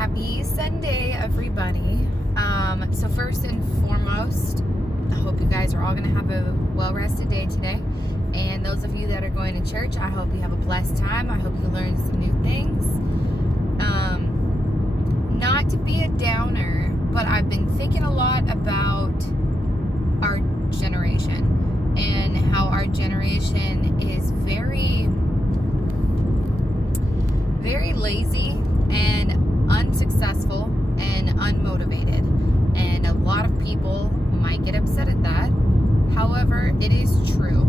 Happy Sunday, everybody. So first and foremost, I hope you guys are all going to have a well-rested day today. And those of you that are going to church, I hope you have a blessed time. I hope you learn some new things. Not to be a downer, but I've been thinking a lot about our generation and how our generation is very, very lazy and unsuccessful and unmotivated, and a lot of people might get upset at that. However, it is true.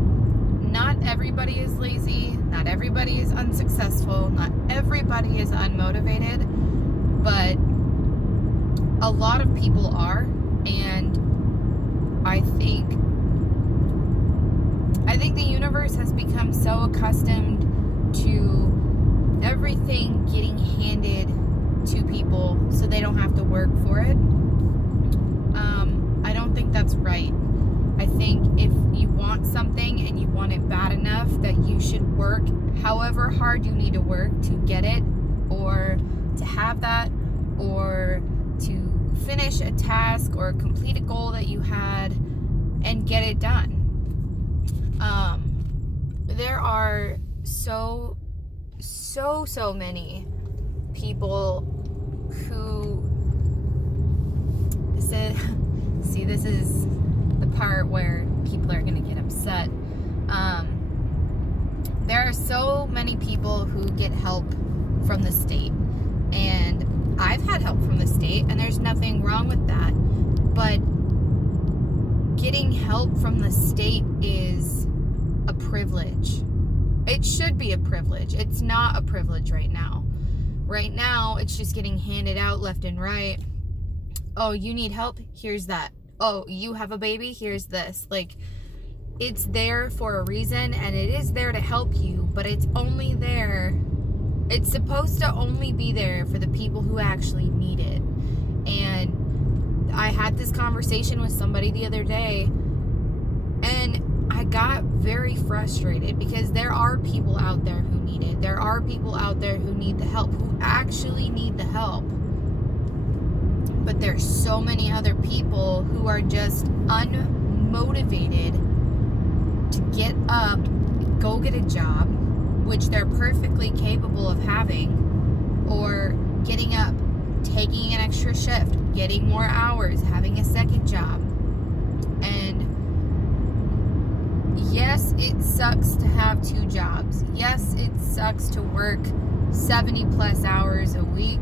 Not everybody is lazy, not everybody is unsuccessful, not everybody is unmotivated, but a lot of people are. And I think the universe has become so accustomed to everything getting handed to people so they don't have to work for it. I don't think that's right. I think if you want something and you want it bad enough, that you should work however hard you need to work to get it, or to have that, or to finish a task or complete a goal that you had and get it done. There are so many people who said, see, this is the part where people are going to get upset. There are so many people who get help from the state, and I've had help from the state, and there's nothing wrong with that, but getting help from the state is a privilege. It should be a privilege. It's not a privilege right now. Right now, it's just getting handed out left and right. Oh, you need help? Here's that. Oh, you have a baby? Here's this. Like, it's there for a reason, and it is there to help you, but it's only there. It's supposed to only be there for the people who actually need it. And I had this conversation with somebody the other day, and I got very frustrated because there are people out there who need it. There are people out there who need the help, who actually need the help. But there's so many other people who are just unmotivated to get up, go get a job, which they're perfectly capable of having, or getting up, taking an extra shift, getting more hours, having a second job. And yes, it sucks to have two jobs. Yes, it sucks to work 70 plus hours a week.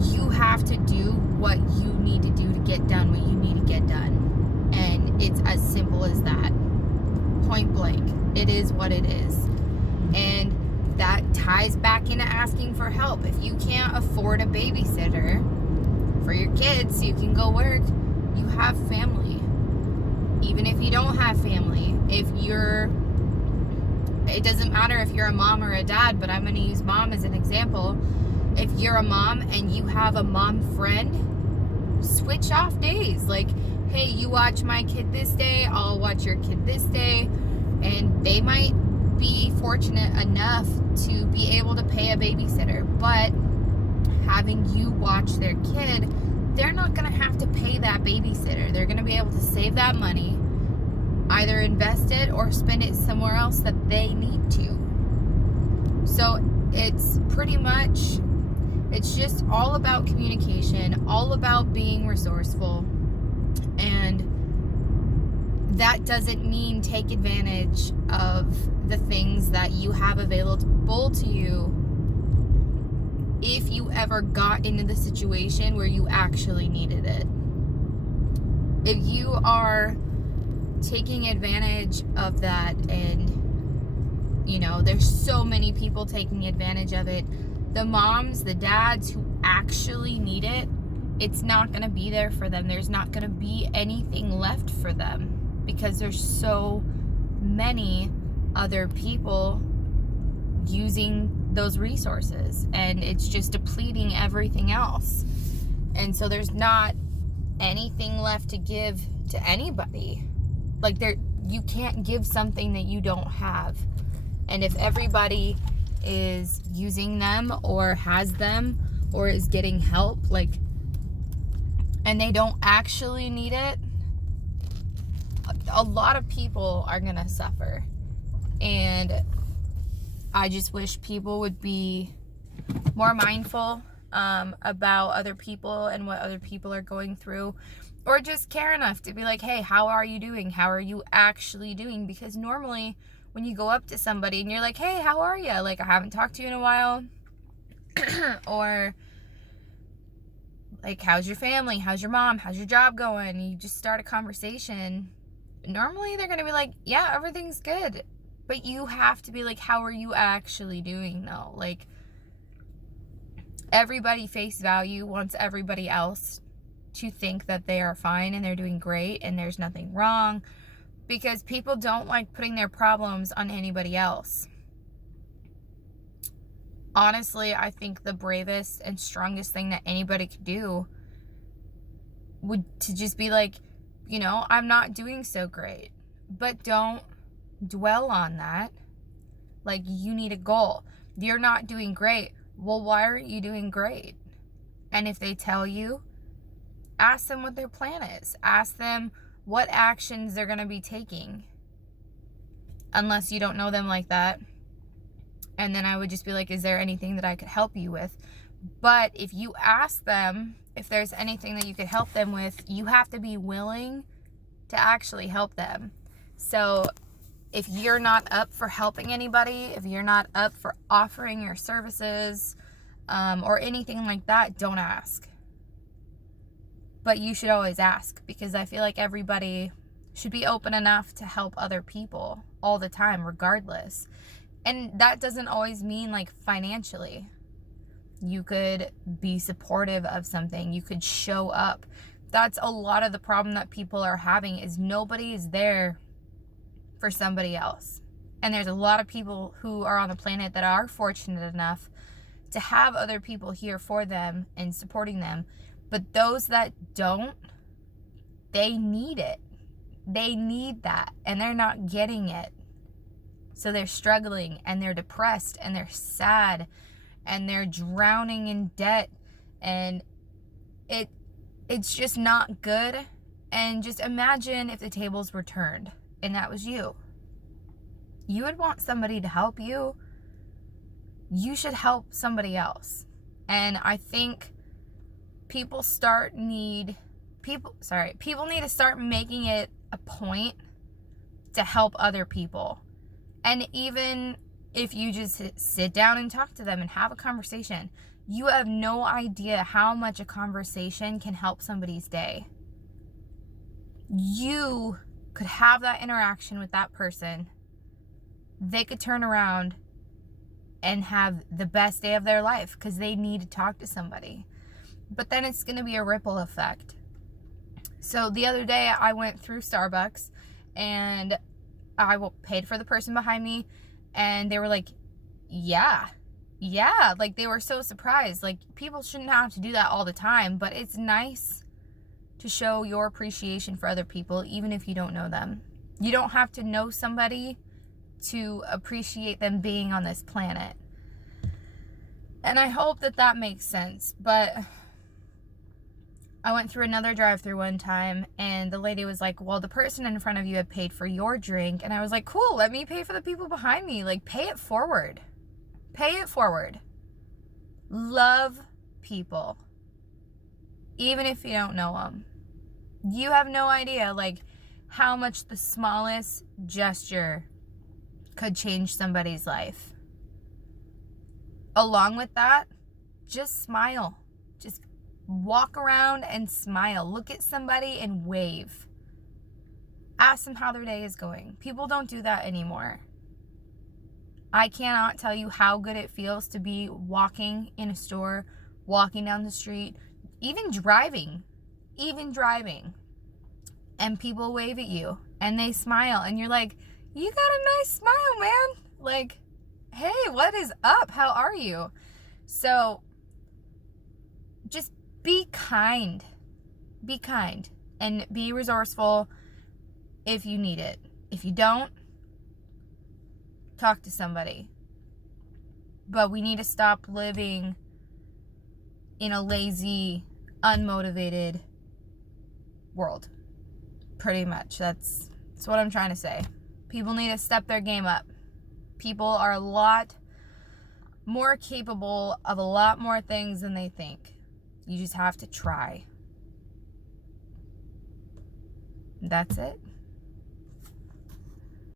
You have to do what you need to do to get done what you need to get done. And it's as simple as that. Point blank. It is what it is. And that ties back into asking for help. If you can't afford a babysitter for your kids so you can go work, you have family. Even if you don't have family, it doesn't matter if you're a mom or a dad, but I'm going to use mom as an example. If you're a mom and you have a mom friend, switch off days. Like, hey, you watch my kid this day, I'll watch your kid this day. And they might be fortunate enough to be able to pay a babysitter, but having you watch their kid, they're not going to have to pay that babysitter. They're going to be able to save that money, either invest it or spend it somewhere else that they need to. So it's pretty much, it's just all about communication, all about being resourceful. And that doesn't mean take advantage of the things that you have available to you if you ever got into the situation where you actually needed it. If you are taking advantage of that, and there's so many people taking advantage of it, the moms, the dads who actually need it, it's not going to be there for them. There's not going to be anything left for them because there's so many other people using those resources, and it's just depleting everything else. And so there's not anything left to give to anybody. Like, you can't give something that you don't have. And if everybody is using them or has them or is getting help, like, and they don't actually need it, a lot of people are gonna suffer. And I just wish people would be more mindful about other people and what other people are going through, or just care enough to be like, hey, how are you doing? How are you actually doing? Because normally when you go up to somebody and you're like, hey, how are you? Like, I haven't talked to you in a while. Or like, how's your family? How's your mom? How's your job going? You just start a conversation. Normally they're going to be like, yeah, everything's good. But you have to be like, how are you actually doing though? Like, everybody face value wants everybody else to think that they are fine and they're doing great and there's nothing wrong, because people don't like putting their problems on anybody else. Honestly, I think the bravest and strongest thing that anybody could do would to just be like, you know, I'm not doing so great, but don't dwell on that. Like, you need a goal. You're not doing great. Well, why aren't you doing great? And if they tell you, ask them what their plan is. Ask them what actions they're going to be taking. Unless you don't know them like that. And then I would just be like, is there anything that I could help you with? But if you ask them if there's anything that you could help them with, you have to be willing to actually help them. So if you're not up for helping anybody, if you're not up for offering your services, or anything like that, don't ask. But you should always ask, because I feel like everybody should be open enough to help other people all the time, regardless. And that doesn't always mean like financially. You could be supportive of something. You could show up. That's a lot of the problem that people are having, is nobody is there for somebody else. And there's a lot of people who are on the planet that are fortunate enough to have other people here for them and supporting them. But those that don't, they need it. They need that, and they're not getting it. So they're struggling, and they're depressed, and they're sad, and they're drowning in debt, and it's just not good. And just imagine if the tables were turned and that was you. You would want somebody to help you. You should help somebody else. And I think people need to start making it a point to help other people. And even if you just sit down and talk to them and have a conversation, you have no idea how much a conversation can help somebody's day. You could have that interaction with that person. They could turn around and have the best day of their life because they need to talk to somebody. But then it's going to be a ripple effect. So the other day I went through Starbucks and I paid for the person behind me, and they were like, yeah, like they were so surprised. Like, people shouldn't have to do that all the time, but it's nice to show your appreciation for other people, even if you don't know them. You don't have to know somebody to appreciate them being on this planet. And I hope that makes sense. But I went through another drive-through one time, and the lady was like, well, the person in front of you had paid for your drink. And I was like, cool, let me pay for the people behind me. Like, pay it forward. Pay it forward. Love people, even if you don't know them. You have no idea, like, how much the smallest gesture could change somebody's life. Along with that, just smile. Just walk around and smile. Look at somebody and wave. Ask them how their day is going. People don't do that anymore. I cannot tell you how good it feels to be walking in a store, walking down the street, even driving, and people wave at you and they smile, and you're like, you got a nice smile, man. Like, hey, what is up? How are you? So just be kind, and be resourceful if you need it. If you don't, talk to somebody. But we need to stop living in a lazy, unmotivated world. Pretty much. That's what I'm trying to say. People need to step their game up. People are a lot more capable of a lot more things than they think. You just have to try. That's it.